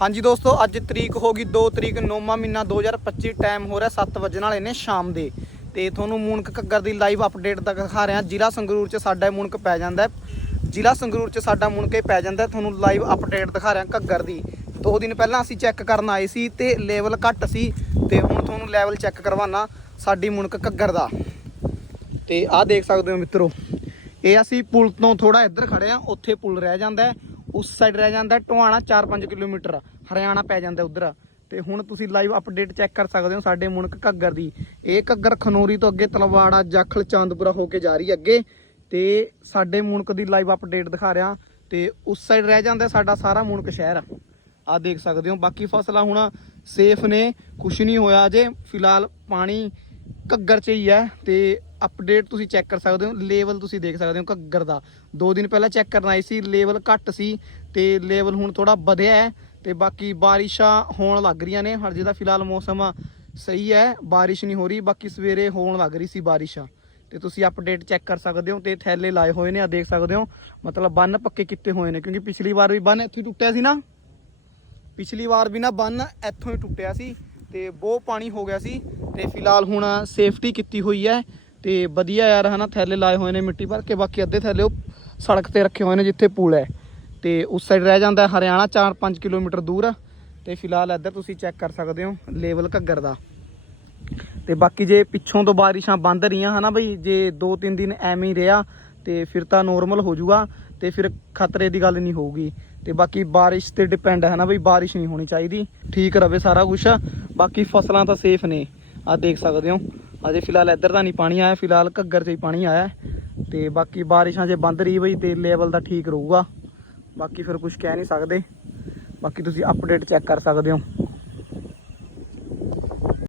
ਹਾਂਜੀ ਦੋਸਤੋ, ਅੱਜ ਤਰੀਕ ਹੋ ਗਈ 2 ਤਰੀਕ, ਨੌਵਾਂ ਮਹੀਨਾ 2025 ਟਾਈਮ ਹੋ ਰਿਹਾ 7 ਵਜੇ ਵਾਲੇ ਨੇ ਸ਼ਾਮ ਦੇ। ਤੇ ਤੁਹਾਨੂੰ ਮੂਨਕ ਘੱਗਰ ਦੀ ਲਾਈਵ ਅਪਡੇਟ ਤੱਕ ਦਿਖਾ ਰਿਹਾ। ਜ਼ਿਲ੍ਹਾ ਸੰਗਰੂਰ ਚ ਸਾਡਾ ਮੂਨਕ ਪੈ ਜਾਂਦਾ ਜ਼ਿਲ੍ਹਾ ਸੰਗਰੂਰ ਚ ਸਾਡਾ ਮੁਨਕੇ ਪੈ ਜਾਂਦਾ ਤੁਹਾਨੂੰ ਲਾਈਵ ਅਪਡੇਟ ਦਿਖਾ ਰਿਹਾ ਘੱਗਰ ਦੀ। ਦੋ ਦਿਨ ਪਹਿਲਾਂ ਅਸੀਂ ਚੈੱਕ ਕਰਨ ਆਏ ਸੀ ਤੇ ਲੈਵਲ ਘੱਟ ਸੀ ਤੇ ਹੁਣ ਤੁਹਾਨੂੰ ਲੈਵਲ ਚੈੱਕ ਕਰਵਾਉਣਾ ਸਾਡੀ ਮੁਣਕ ਘੱਗਰ ਦਾ। ਤੇ ਆਹ ਦੇਖ ਸਕਦੇ ਹੋ ਮਿੱਤਰੋ, ਇਹ ਅਸੀਂ ਪੁਲ ਤੋਂ ਥੋੜਾ ਇੱਧਰ ਖੜੇ ਆ ਉੱਥੇ ਪੁਲ ਰਹਿ ਜਾਂਦਾ ਉਸ ਸਾਈਡ ਰਹਿ ਜਾਂਦਾ ਹੈ ਟੋਹਾਣਾ 4-5 ਕਿਲੋਮੀਟਰ, ਹਰਿਆਣਾ ਪੈ ਜਾਂਦਾ ਉਧਰ। ਤੇ ਹੁਣ ਤੁਸੀਂ ਲਾਈਵ ਅਪਡੇਟ ਚੈੱਕ ਕਰ ਸਕਦੇ ਹੋ ਸਾਡੇ ਮੁਨਕ ਘੱਗਰ ਦੀ। ਇਹ ਘੱਗਰ ਖਨੋਰੀ ਤੋਂ ਅੱਗੇ ਤਲਵਾੜਾ, ਜਾਖਲ, ਚਾਂਦਪੁਰਾ ਹੋ ਕੇ ਜਾ ਰਹੀ ਅੱਗੇ। ਤੇ ਸਾਡੇ ਮੁਨਕ ਦੀ ਲਾਈਵ ਅਪਡੇਟ ਦਿਖਾ ਰਿਹਾ। ਤੇ ਉਸ ਸਾਈਡ ਰਹਿ ਜਾਂਦਾ ਸਾਡਾ ਸਾਰਾ ਮੁਨਕ ਸ਼ਹਿਰ। ਆ ਦੇਖ ਸਕਦੇ ਹੋ, ਬਾਕੀ ਫਸਲਾਂ ਹੁਣ ਸੇਫ ਨੇ, ਕੁਛ ਨਹੀਂ ਹੋਇਆ ਅਜੇ। ਫਿਲਹਾਲ ਪਾਣੀ ਘੱਗਰ ਚ ਹੀ ਹੈ ਤੇ ਅਪਡੇਟ ਤੁਸੀਂ ਚੈੱਕ ਕਰ ਸਕਦੇ ਹੋ ਲੈਵਲ ਤੁਸੀਂ ਦੇਖ ਸਕਦੇ ਹੋ ਘੱਗਰ ਦਾ। ਦੋ ਦਿਨ ਪਹਿਲਾਂ ਚੈੱਕ ਕਰਨ ਆਈ ਸੀ ਲੈਵਲ ਘੱਟ ਸੀ ਤੇ ਲੈਵਲ ਹੁਣ ਥੋੜਾ ਵਧਿਆ ਹੈ ਤੇ ਬਾਕੀ ਬਾਰਿਸ਼ਾਂ ਹੋਣ ਲੱਗ ਰਹੀਆਂ ਨੇ। ਹਰ ਜਿਹਦਾ ਫਿਲਹਾਲ ਮੌਸਮ ਸਹੀ ਹੈ, ਬਾਰਿਸ਼ ਨਹੀਂ ਹੋ ਰਹੀ, ਬਾਕੀ ਸਵੇਰੇ ਹੋਣ ਲੱਗ ਰਹੀ ਸੀ ਬਾਰਿਸ਼ਾਂ। ਤੇ ਤੁਸੀਂ ਅਪਡੇਟ ਚੈੱਕ ਕਰ ਸਕਦੇ ਹੋ ਤੇ ਥੈਲੇ ਲਾਏ ਹੋਏ ਨੇ ਆ ਦੇਖ ਸਕਦੇ ਹੋ। ਮਤਲਬ ਬੰਨ ਪੱਕੇ ਕੀਤੇ ਹੋਏ ਨੇ, ਕਿਉਂਕਿ ਪਿਛਲੀ ਵਾਰ ਵੀ ਬੰਨ ਇੱਥੋਂ ਹੀ ਟੁੱਟਿਆ ਸੀ ਨਾ। ਪਿਛਲੀ ਵਾਰ ਵੀ ਨਾ ਬੰਨ ਇੱਥੋਂ ਹੀ ਟੁੱਟਿਆ ਸੀ ਤੇ ਬਹੁਤ ਪਾਣੀ ਹੋ ਗਿਆ ਸੀ ਤੇ ਫਿਲਹਾਲ ਹੁਣ ਸੇਫਟੀ ਕੀਤੀ ਹੋਈ ਹੈ। ਤੇ ਵਧੀਆ ਯਾਰ, ਹਨਾ, ਥੈਲੇ ਲਾਏ ਹੋਏ ਨੇ ਮਿੱਟੀ ਭਰ ਕੇ, ਬਾਕੀ ਅੱਧੇ ਥੈਲੇ ਉਹ ਸੜਕ ਤੇ ਰੱਖੇ ਹੋਏ ਨੇ ਜਿੱਥੇ ਪੁਲ ਹੈ। ਤੇ ਉਸ ਸਾਈਡ ਰਹਿ ਜਾਂਦਾ ਹਰਿਆਣਾ 4-5 ਕਿਲੋਮੀਟਰ ਦੂਰ। ਤੇ ਫਿਲਹਾਲ ਇੱਧਰ ਤੁਸੀਂ ਚੈੱਕ ਕਰ ਸਕਦੇ ਹੋ, ਲੇਵਲ ਘੱਗਰ ਦਾ। ਤੇ ਬਾਕੀ ਜੇ ਪਿੱਛੋਂ ਤੋਂ ਬਾਰਿਸ਼ਾਂ ਬੰਦ ਰਹੀਆਂ, ਹਨਾ ਬਈ, ਜੇ 2-3 ਦਿਨ ਐਵੇਂ ਹੀ ਰਿਹਾ, ਤੇ ਫਿਰ ਤਾਂ ਨੋਰਮਲ ਹੋ ਜਾਊਗਾ, ਤੇ ਫਿਰ ਖਤਰੇ ਦੀ ਗੱਲ ਨਹੀਂ ਹੋਊਗੀ। ਤੇ ਬਾਕੀ ਬਾਰਿਸ਼ ਤੇ ਡਿਪੈਂਡ ਹੈ ਨਾ ਬਈ, ਬਾਰਿਸ਼ ਨਹੀਂ ਹੋਣੀ ਚਾਹੀਦੀ। ਠੀਕ ਰਵੇ ਸਾਰਾ ਕੁਝ ਬਾਕੀ ਫਸਲਾਂ ਤਾਂ ਸੇਫ ਨੇ। ਆ ਦੇਖ ਸਕਦੇ ਹੋ। ਅਜੇ ਫਿਲਹਾਲ ਇੱਧਰ ਤਾਂ ਨਹੀਂ ਪਾਣੀ ਆਇਆ, ਫਿਲਹਾਲ ਘੱਗਰ 'ਚ ਹੀ ਪਾਣੀ ਆਇਆ। ਹੈ। ਤੇ ਬਾਕੀ ਬਾਰਿਸ਼ਾਂ ਜੇ ਬੰਦ ਰਹੀ ਬਈ, ਤੇ ਲੈਵਲ ਦਾ ਠੀਕ ਰਹੂਗਾ। ਬਾਕੀ ਫਿਰ ਕੁਝ ਕਹਿ ਨਹੀਂ ਸਕਦੇ। ਬਾਕੀ ਤੁਸੀਂ ਅਪਡੇਟ ਚੈੱਕ ਕਰ ਸਕਦੇ ਹੋ।